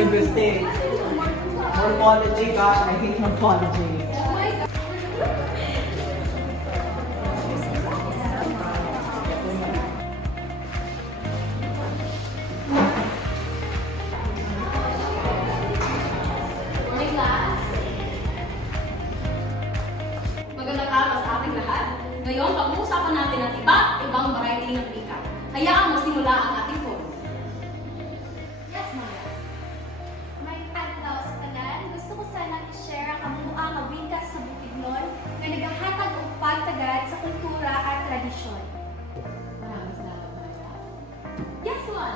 linguistics. Morphology, gosh, I hate morphology. Morning, class! Magandang araw sa ating lahat. Ngayon, pag-uusapan natin ang iba't ibang variety ng wika. Hayaan mo simula ang ating forum. Yes, Maya. May pagdaos ka na, gusto ko sana i-share ang kabuuang wika sa Bukidnon na naghahatag ng pagtagad sa kultura at tradisyon. Maraming salamat, Maya. Yes, Juan!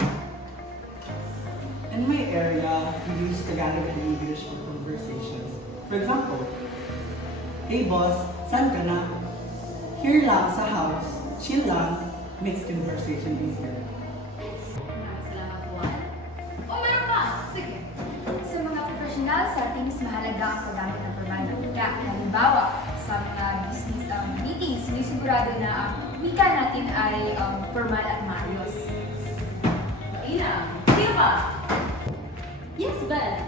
In my area, we use Tagalog and English for conversations. For example, hey boss, saan ka na? Here lang sa house, chill lang, makes conversation easier. Maraming salamat, Juan. O, meron pa! Sige. Sa mga profesional settings, mahalaga ang paggamit ng formal na wika. Halimbawa, sa mga business meetings, sinisigurado na ang wika natin ay formal at maayos. Ina, sino pa? Yes, Belle.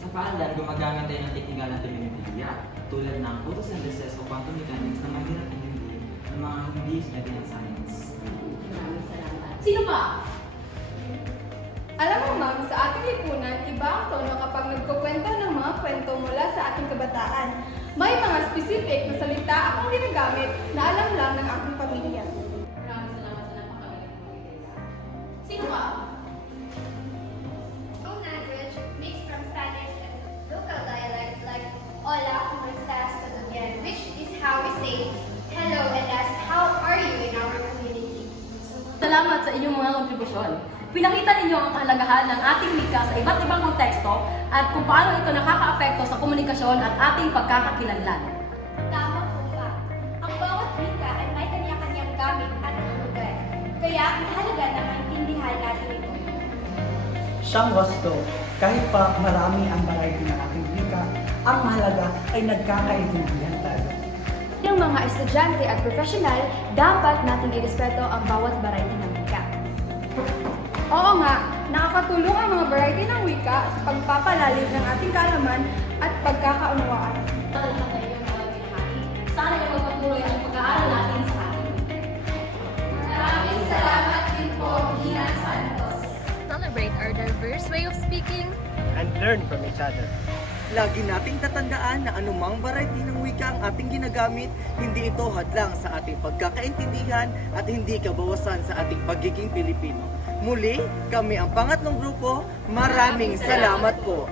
Sa paalalan, gumagamit tayo ng teknika ng terminolohiya tulad ng photosynthesis o quantum mechanics na mahirap intindihin ng mga hindi study ng science. Maraming salamat. Sino pa? Alam mo ma'am, sa ating lipunan, iba ang tono kapag nagkukwento ng mga kwento mula sa ating kabataan. May mga specific na salita akong ginagamit na alam lang ng aking pamilya. Maraming salamat sa napakagaling mong ideya. Sino pa? Own language mixed from Spanish and local dialect like hola, como estás, todo bien, which is how we say hello and ask how are you in our community. Salamat sa inyong mga kontribusyon. Pinakita ninyo ang kahalagahan ng ating wika sa iba't ibang konteksto at kung paano ito nakakaapekto sa komunikasyon at ating pagkakakilanlan. Tama po ba? Ang bawat wika ay may kanya-kanyang gamit at hulugan. Kaya mahalaga na maintindihan natin ito. Siyang wasto, kahit pa marami ang variety ng ating wika, ang mahalaga ay nagkakaintindihan tayo. Ng mga estudyante at profesional, dapat nating irespeto ang bawat variety ng wika. Oo nga, nakakatulong ang mga variety ng wika sa pagpapalalim ng ating kaalaman at pagkakaunawaan. Sa lahat na inyong mga binahagi, sana ay magpatuloy ang pag-aaral natin sa ating wika. Maraming salamat din po, Gina Santos. Celebrate our diverse way of speaking. And learn from each other. Lagi nating tatandaan na anumang variety ng wika ang ating ginagamit, hindi ito hadlang sa ating pagkakaintindihan at hindi kabawasan sa ating pagiging Pilipino. Muli, kami ang pangatlong grupo. Maraming salamat po.